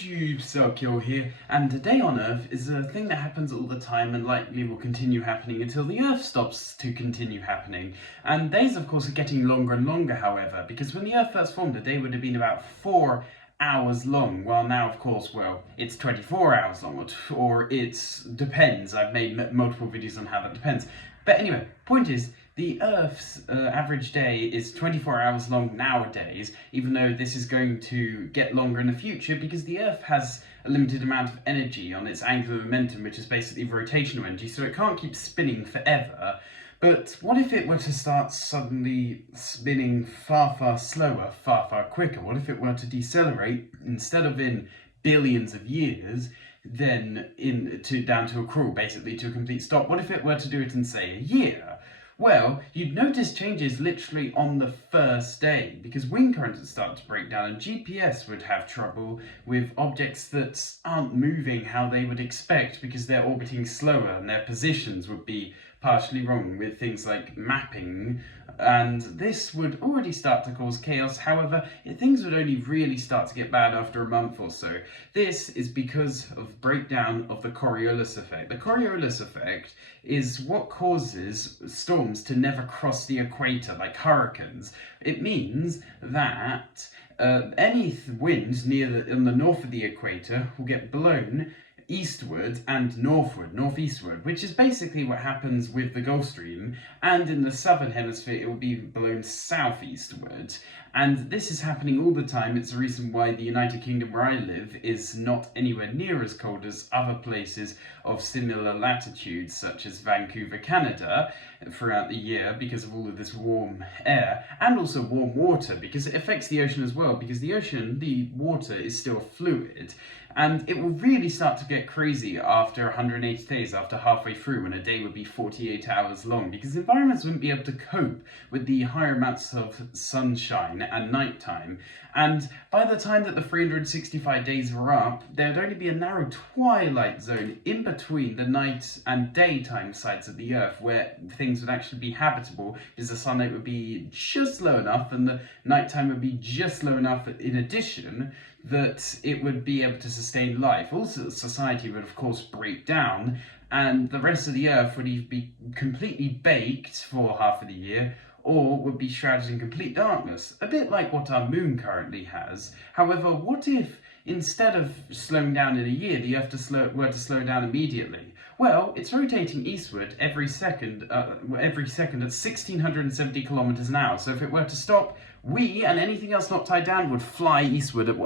YouTube, Sarkill here, and a day on Earth is a thing that happens all the time and likely will continue happening until the Earth stops to continue happening. And days, of course, are getting longer and longer, however, because when the Earth first formed, a day would have been about 4 hours long. Well, now, of course, it's 24 hours long, or it depends. I've made multiple videos on how that depends. But anyway, point is, the Earth's average day is 24 hours long nowadays, even though this is going to get longer in the future because the Earth has a limited amount of energy on its angular momentum, which is basically rotational energy, so it can't keep spinning forever. But what if it were to start suddenly spinning far, far slower, far, far quicker? What if it were to decelerate, instead of in billions of years, then down to a crawl, basically to a complete stop? What if it were to do it in, say, a year? Well, you'd notice changes literally on the first day, because wind currents would start to break down and GPS would have trouble with objects that aren't moving how they would expect because they're orbiting slower, and their positions would be partially wrong with things like mapping, and this would already start to cause chaos. However, things would only really start to get bad after a month or so. This is because of breakdown of the Coriolis effect. The Coriolis effect is what causes storms to never cross the equator, like hurricanes. It means that any wind on the north of the equator will get blown eastward and northeastward, which is basically what happens with the Gulf Stream, and in the southern hemisphere it will be blown southeastward. And this is happening all the time. It's the reason why the United Kingdom, where I live, is not anywhere near as cold as other places of similar latitudes, such as Vancouver, Canada, throughout the year, because of all of this warm air, and also warm water, because it affects the ocean as well, because the water is still fluid. And it will really start to get crazy after 180 days, after halfway through, when a day would be 48 hours long, because environments wouldn't be able to cope with the higher amounts of sunshine and nighttime. And by the time that the 365 days were up, there would only be a narrow twilight zone in between the night and daytime sides of the Earth, where things would actually be habitable, because the sunlight would be just low enough and the nighttime would be just low enough in addition that it would be able to sustain life. Also, society would of course break down, and the rest of the Earth would either be completely baked for half of the year, or would be shrouded in complete darkness, a bit like what our moon currently has. However, what if instead of slowing down in a year, the Earth were to slow down immediately? Well, it's rotating eastward every second at 1,670 kilometers an hour. So if it were to stop, we and anything else not tied down would fly eastward at